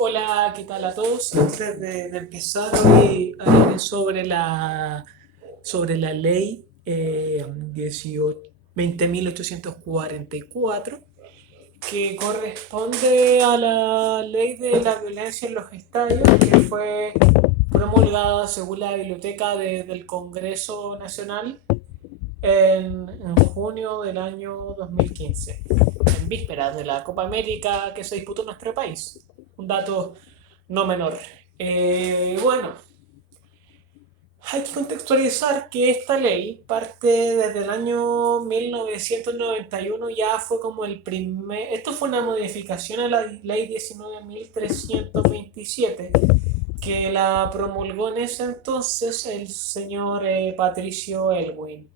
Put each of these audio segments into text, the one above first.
Hola, ¿qué tal a todos? Antes de empezar, hoy hablaré sobre la ley 20.844, que corresponde a la ley de la violencia en los estadios, que fue promulgada según la biblioteca del Congreso Nacional en junio del año 2015, en vísperas de la Copa América que se disputó en nuestro país. Un dato no menor. Bueno, hay que contextualizar que esta ley parte desde el año 1991, ya fue como el primer... Esto fue una modificación a la ley 19.327, que la promulgó en ese entonces el señor Patricio Elwin.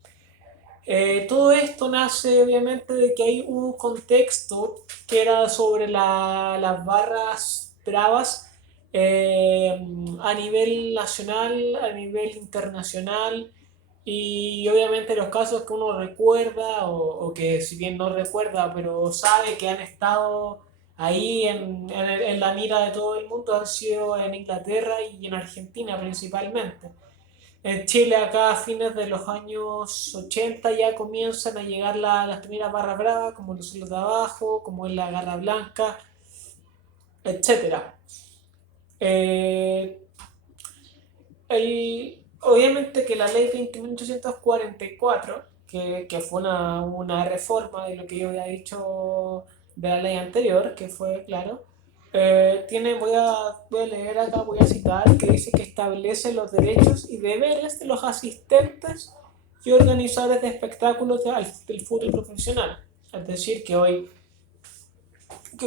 Todo esto nace obviamente de que hay un contexto que era sobre las barras bravas eh, a nivel nacional, a nivel internacional, y obviamente los casos que uno recuerda o que si bien no recuerda pero sabe que han estado ahí en la mira de todo el mundo han sido en Inglaterra y en Argentina principalmente. En Chile acá a fines de los años 80 ya comienzan a llegar las primeras barras bravas, como los Hilos de Abajo, como es la Garra Blanca, etcétera. Eh, Obviamente que la ley 20.844, que fue una reforma de lo que yo había dicho de la ley anterior, que fue, claro, voy a leer acá, voy a citar, que dice que establece los derechos y deberes de los asistentes y organizadores de espectáculos del fútbol profesional. Es decir, que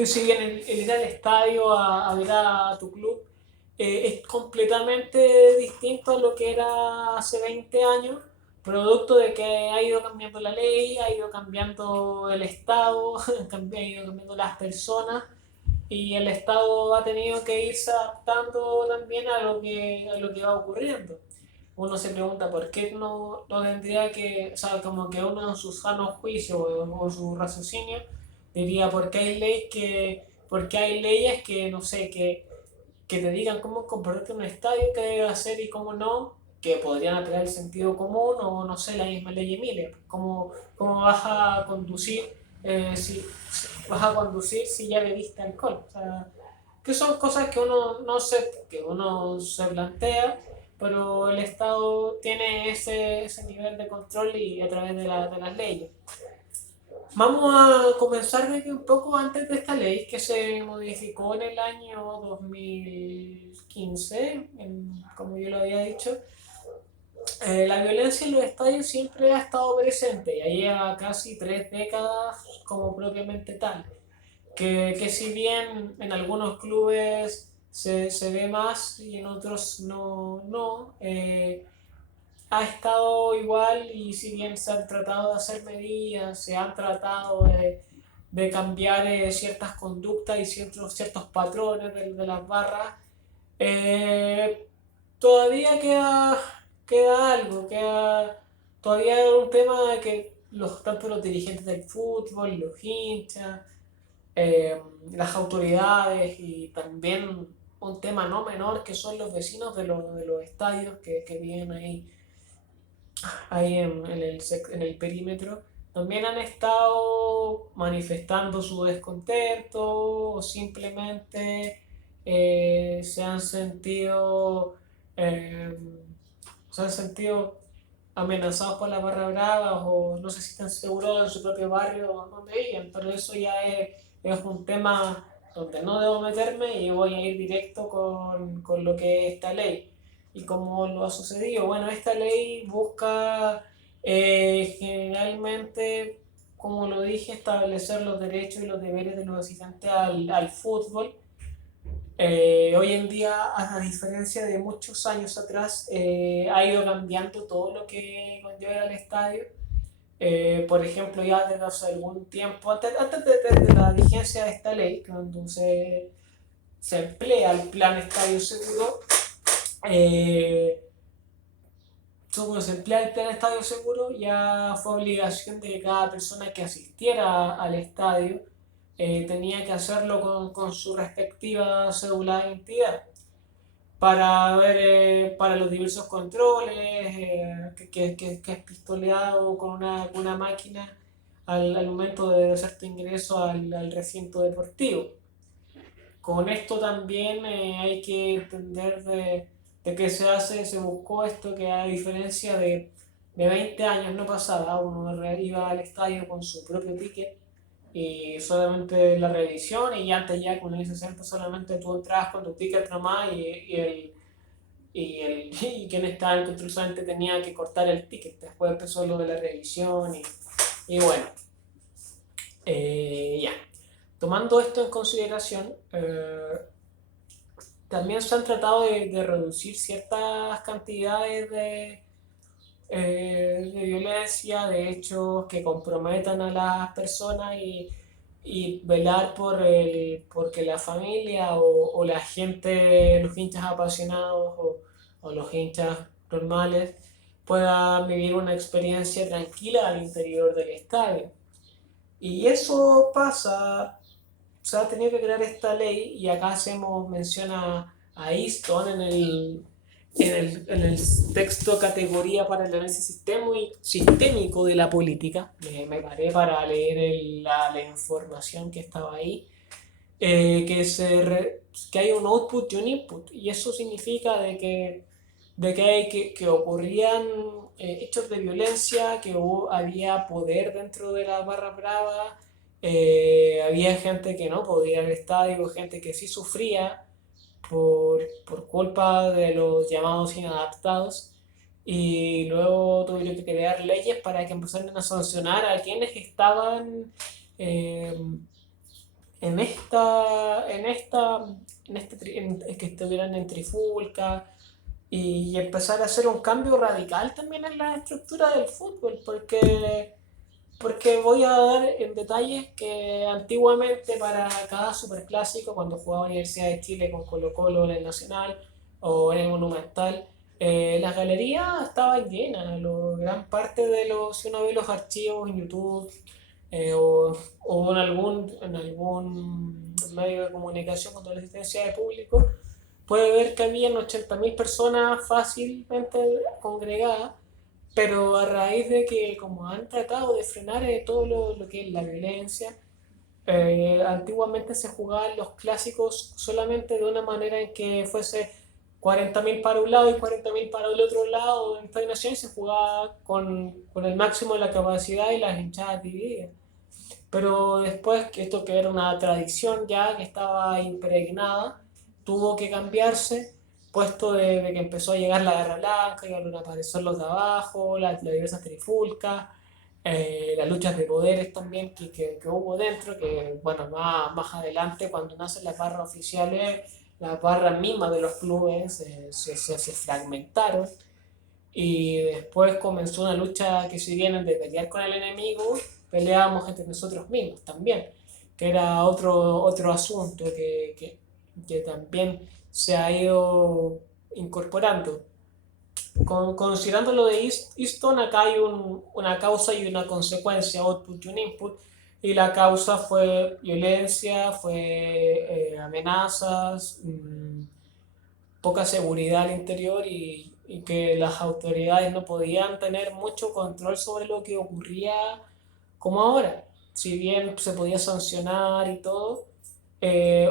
si bien el ir al estadio a ver a tu club es completamente distinto a lo que era hace 20 años, producto de que ha ido cambiando la ley, ha ido cambiando el Estado, ha ido cambiando las personas y el Estado ha tenido que irse adaptando también a lo que va ocurriendo. Uno se pregunta por qué no tendría que, o sea, como que uno en su sano juicio o su raciocinio diría por qué hay leyes que, no sé, que te digan cómo comportarte en un estadio, qué debe hacer y cómo no, que podrían apelar el sentido común o no sé, la misma ley Emilia, cómo vas a conducir si vas a conducir si ya bebiste alcohol. O sea, que son cosas que uno no se, que uno se plantea, pero el Estado tiene ese nivel de control y a través de las leyes. Vamos a comenzar desde un poco antes de esta ley que se modificó en el año 2015, como yo lo había dicho. La violencia en los estadios siempre ha estado presente, ya lleva casi 3 décadas como propiamente tal. Que si bien en algunos clubes se ve más y en otros no, ha estado igual y si bien se han tratado de hacer medidas, se han tratado de cambiar ciertas conductas y ciertos patrones de las barras, eh, todavía queda algo, todavía hay un tema de que tanto los dirigentes del fútbol, los hinchas, eh, las autoridades y también un tema no menor que son los vecinos de los estadios que viven ahí en el perímetro, también han estado manifestando su descontento o simplemente eh, se han sentido amenazados por la barra brava o no sé si están seguros en su propio barrio donde viven, pero eso ya es un tema donde no debo meterme y voy a ir directo con lo que es esta ley y cómo lo ha sucedido. Bueno, esta ley busca generalmente, como lo dije, establecer los derechos y los deberes de los asistentes al fútbol. Hoy en día, a diferencia de muchos años atrás, ha ido cambiando todo lo que conlleva al estadio. Por ejemplo, ya desde hace algún tiempo, antes de la vigencia de esta ley, cuando se emplea el plan Estadio Seguro, eh, como se emplea el plan Estadio Seguro, ya fue obligación de que cada persona que asistiera al estadio tenía que hacerlo con su respectiva cédula de identidad para ver para los diversos controles, que es pistoleado con una máquina al momento de hacer tu ingreso al recinto deportivo. Con esto también hay que entender de qué se buscó esto, que a diferencia de 20 años no pasaba, uno iba al estadio con su propio ticket y solamente la revisión, y antes ya con el 60 solamente tú entrabas con tu ticket nomás y quien estaba en control solamente tenía que cortar el ticket. Después empezó lo de la revisión y bueno, ya. Tomando esto en consideración, también se han tratado de reducir ciertas cantidades de violencia, de hechos que comprometan a las personas y velar por que la familia o la gente, los hinchas apasionados o los hinchas normales puedan vivir una experiencia tranquila al interior del estadio. Y eso pasa, se ha tenido que crear esta ley y acá hacemos mención a Easton en el texto categoría para el análisis sistémico de la política. Me paré para leer la información que estaba ahí. Que hay un output y un input, y eso significa que ocurrían hechos de violencia, que había poder dentro de la barra brava, había gente que no podía ir al estadio, gente que sí sufría por culpa de los llamados inadaptados, y luego tuvieron que crear leyes para que empezaran a sancionar a quienes estaban eh, que estuvieran en trifulca, y empezar a hacer un cambio radical también en la estructura del fútbol, porque voy a dar en detalles que antiguamente para cada superclásico, cuando jugaba Universidad de Chile con Colo Colo en el Nacional o en el Monumental, las galerías estaban llenas, gran parte de los, si uno ve los archivos en YouTube o en algún medio de comunicación con toda la asistencia de público, puede ver que habían 80.000 personas fácilmente congregadas, pero a raíz de que como han tratado de frenar todo lo que es la violencia, antiguamente se jugaban los clásicos solamente de una manera en que fuese 40.000 para un lado y 40.000 para el otro lado en Estadio Nacional, y se jugaba con el máximo de la capacidad y las hinchadas divididas. Pero después, que esto que era una tradición ya que estaba impregnada, tuvo que cambiarse, puesto de que empezó a llegar la Guerra Blanca, y a aparecer los de abajo, las diversas trifulcas, las luchas de poderes también que hubo dentro, que bueno, más adelante cuando nacen las barras oficiales, las barras mismas de los clubes se fragmentaron, y después comenzó una lucha que, si bien de pelear con el enemigo, peleábamos entre nosotros mismos también, que era otro asunto que también se ha ido incorporando. Considerando lo de Easton, acá hay una causa y una consecuencia, output y un input, y la causa fue violencia, fue amenazas, poca seguridad al interior, y que las autoridades no podían tener mucho control sobre lo que ocurría como ahora. Si bien se podía sancionar y todo,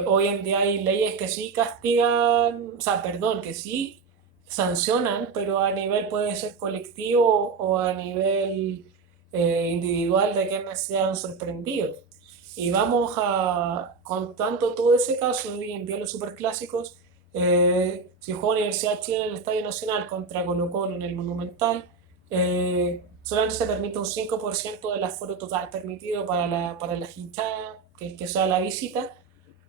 hoy en día hay leyes que sí castigan, o sea, perdón, que sí sancionan, pero a nivel puede ser colectivo o a nivel individual de quienes sean sorprendidos. Y vamos contando todo ese caso de hoy en día los superclásicos. Si juega Universidad de Chile en el Estadio Nacional contra Colo Colo en el Monumental, solamente se permite un 5% del aforo total permitido para la hinchada, que sea la visita,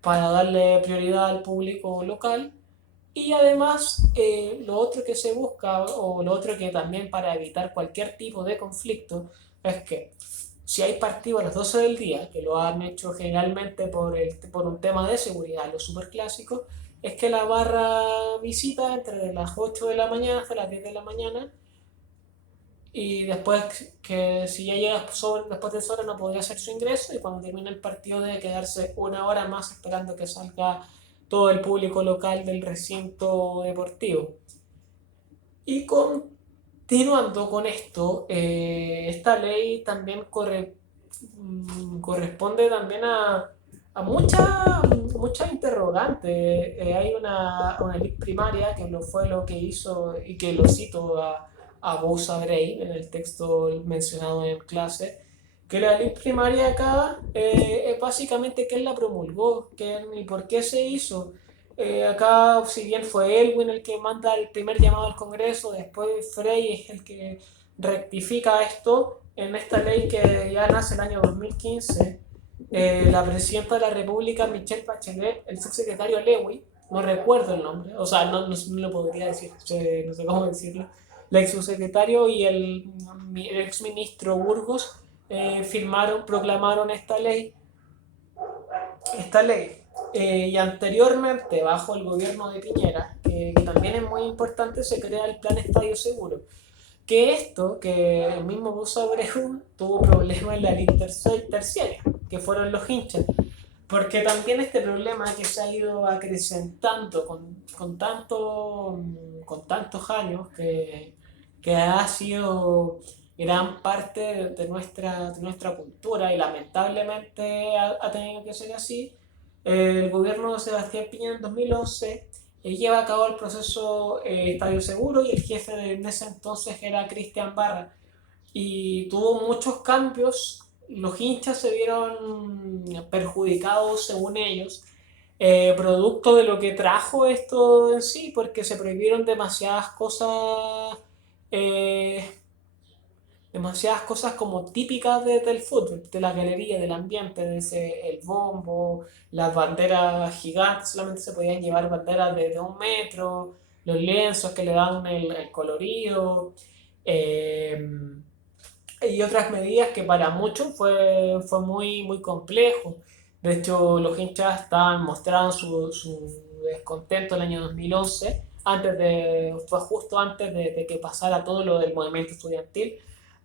para darle prioridad al público local. Y además, lo otro que se busca, o lo otro que también para evitar cualquier tipo de conflicto, es que si hay partido a las 12 del día, que lo han hecho generalmente por un tema de seguridad, los superclásicos, es que la barra visita entre las 8 de la mañana hasta las 10 de la mañana, y después que si ya llega después de esa hora no podría hacer su ingreso y cuando termina el partido debe quedarse una hora más esperando que salga todo el público local del recinto deportivo. Y continuando con esto, esta ley también corresponde también a muchas interrogantes. Hay una ley primaria que fue lo que hizo, y que lo cito a Boussa Bray en el texto mencionado en clase, que la ley primaria acá es básicamente quién la promulgó, quién y por qué se hizo. Acá, si bien fue Elwin el que manda el primer llamado al Congreso, después Frey es el que rectifica esto en esta ley que ya nace el año 2015. La presidenta de la República, Michelle Bachelet, el subsecretario Lewy, no recuerdo el nombre, o sea, no lo podría decir, no sé cómo decirlo, el ex subsecretario y el ex ministro Burgos proclamaron esta ley. Y anteriormente, bajo el gobierno de Piñera, que también es muy importante, se crea el Plan Estadio Seguro. Que el mismo Bus Abreu tuvo problemas en la liga terciaria, que fueron los hinchas. Porque también este problema que se ha ido acrecentando con tantos años, que ha sido gran parte de nuestra cultura y lamentablemente ha tenido que ser así. El gobierno de Sebastián Piñera en 2011 lleva a cabo el proceso Estadio Seguro y el jefe en ese entonces era Cristian Barra y tuvo muchos cambios. Los hinchas se vieron perjudicados, según ellos, producto de lo que trajo esto en sí, porque se prohibieron eh, demasiadas cosas como típicas del fútbol, de la galería, del ambiente, el bombo, las banderas gigantes, solamente se podían llevar banderas de 1 metro, los lienzos que le dan el colorido. eh, y otras medidas que para muchos fue muy, muy complejo. De hecho, los hinchas mostraban su descontento el año 2011, fue justo antes de que pasara todo lo del movimiento estudiantil,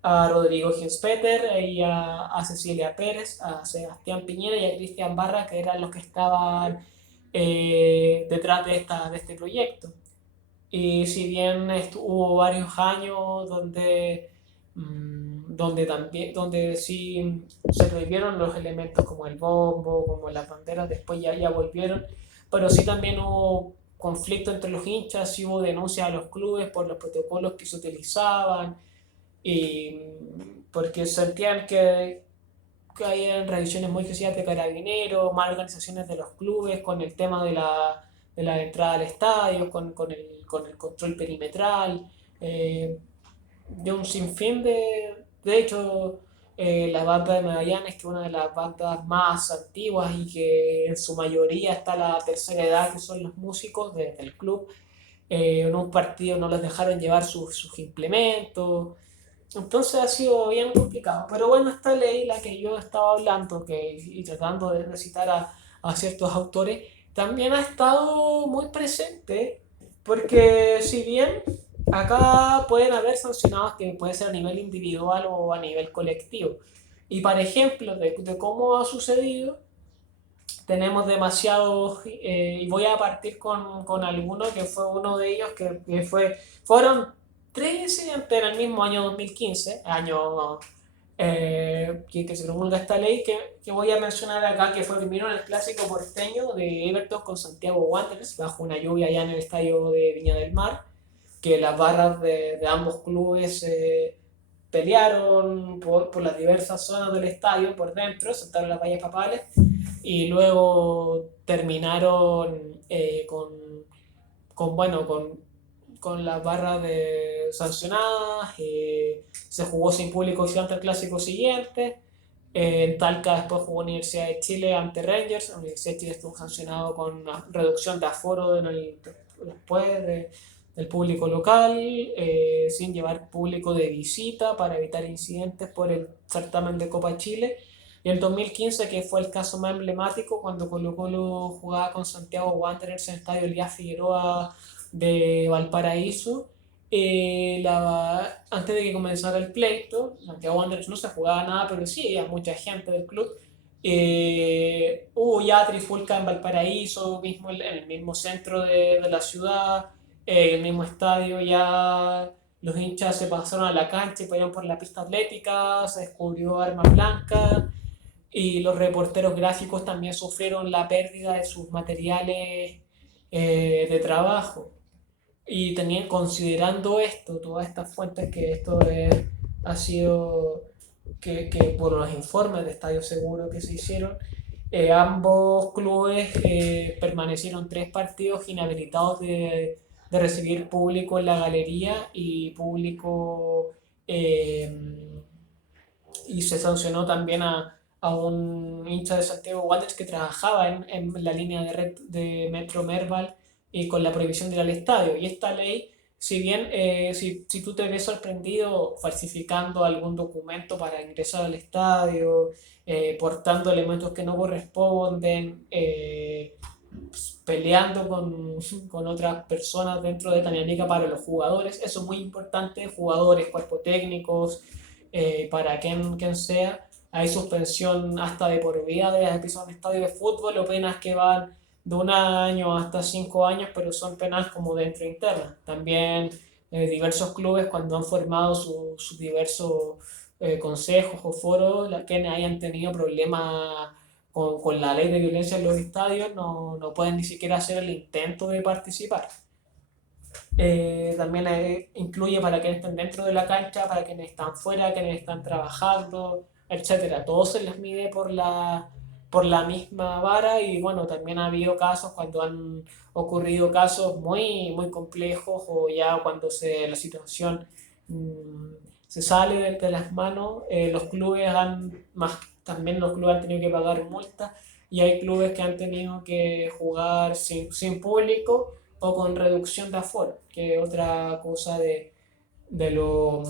a Rodrigo Ginspeter y a Cecilia Pérez, a Sebastián Piñera y a Cristian Barra, que eran los que estaban detrás de este proyecto. Y si bien hubo varios años donde sí se prohibieron los elementos como el bombo, como las banderas, después ya volvieron, pero sí también hubo conflicto entre los hinchas, sí hubo denuncias a los clubes por los protocolos que se utilizaban, y porque sentían que hay revisiones muy excesivas de carabineros, malas organizaciones de los clubes con el tema de la entrada al estadio, con el control perimetral, de un sinfín de hecho, la banda de Magallanes, que es una de las bandas más antiguas y que en su mayoría está la tercera edad, que son los músicos del club, en un partido no les dejaron llevar sus implementos. Entonces ha sido bien complicado. Pero bueno, esta ley, la que yo estaba hablando y tratando de citar a ciertos autores, también ha estado muy presente, porque si bien acá pueden haber sancionados que puede ser a nivel individual o a nivel colectivo, y para ejemplo de cómo ha sucedido, tenemos demasiados, y voy a partir con alguno que fue uno de ellos, fueron tres incidentes en el mismo año 2015, año que se promulga esta ley, que voy a mencionar acá, que fue primero en el clásico porteño de Everton con Santiago Wanderers, bajo una lluvia allá en el estadio de Viña del Mar, que las barras de ambos clubes pelearon por las diversas zonas del estadio por dentro, saltaron las vallas papales y luego terminaron bueno, con las barras sancionadas. Se jugó sin público ante el clásico siguiente. En Talca después jugó Universidad de Chile ante Rangers. La Universidad de Chile estuvo sancionado con una reducción de aforo después del público local, sin llevar público de visita para evitar incidentes por el certamen de Copa Chile. Y el 2015, que fue el caso más emblemático, cuando Colo-Colo jugaba con Santiago Wanderers en el estadio Elías Figueroa de Valparaíso, antes de que comenzara el pleito, Santiago Wanderers no se jugaba nada, pero sí, había mucha gente del club. Hubo ya trifulca en Valparaíso, mismo en el mismo centro de la ciudad, el mismo estadio, ya los hinchas se pasaron a la cancha y fueron por la pista atlética, se descubrió armas blancas y los reporteros gráficos también sufrieron la pérdida de sus materiales de trabajo. Y tenían, considerando esto, todas estas fuentes que ha sido, que por los informes de Estadio Seguro que se hicieron, ambos clubes permanecieron 3 partidos inhabilitados de recibir público en la galería y público, y se sancionó también a un hincha de Santiago Wanderers que trabajaba en la línea de red de Metro Merval y con la prohibición de ir al estadio. Y esta ley, si bien si tú te ves sorprendido falsificando algún documento para ingresar al estadio, portando elementos que no corresponden, peleando con otras personas dentro de Tanganyika para los jugadores, eso es muy importante, jugadores, cuerpos técnicos, para quien sea. Hay suspensión hasta de por vida de las episodios de estadio de fútbol o penas que van de 1 año hasta 5 años, pero son penas como dentro internas. También diversos clubes cuando han formado sus diversos consejos o foros, que hayan tenido problemas con la ley de violencia en los estadios, no pueden ni siquiera hacer el intento de participar. También incluye para quienes están dentro de la cancha, para quienes están fuera, quienes están trabajando, etcétera. Todo se les mide por la misma vara y bueno, también ha habido casos cuando han ocurrido casos muy, muy complejos o ya cuando la situación mm, se sale de las manos, los clubes también los clubes han tenido que pagar multas y hay clubes que han tenido que jugar sin público o con reducción de aforo, que es otra cosa de lo,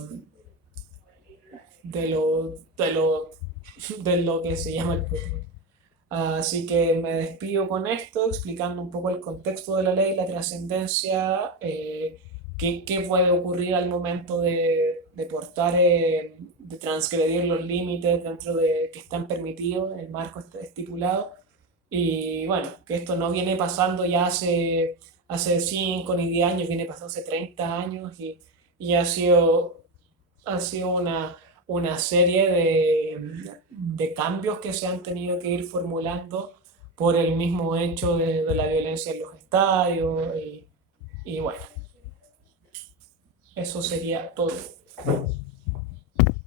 de lo, de lo, de lo que se llama el fútbol. Así que me despido con esto, explicando un poco el contexto de la ley, la trascendencia, qué puede ocurrir al momento de portar, de transgredir los límites dentro de que están permitidos en el marco estipulado. Y bueno, que esto no viene pasando ya hace 5 ni 10 años, viene pasando hace 30 años y ha sido una serie de cambios que se han tenido que ir formulando por el mismo hecho de la violencia en los estadios y bueno, eso sería todo.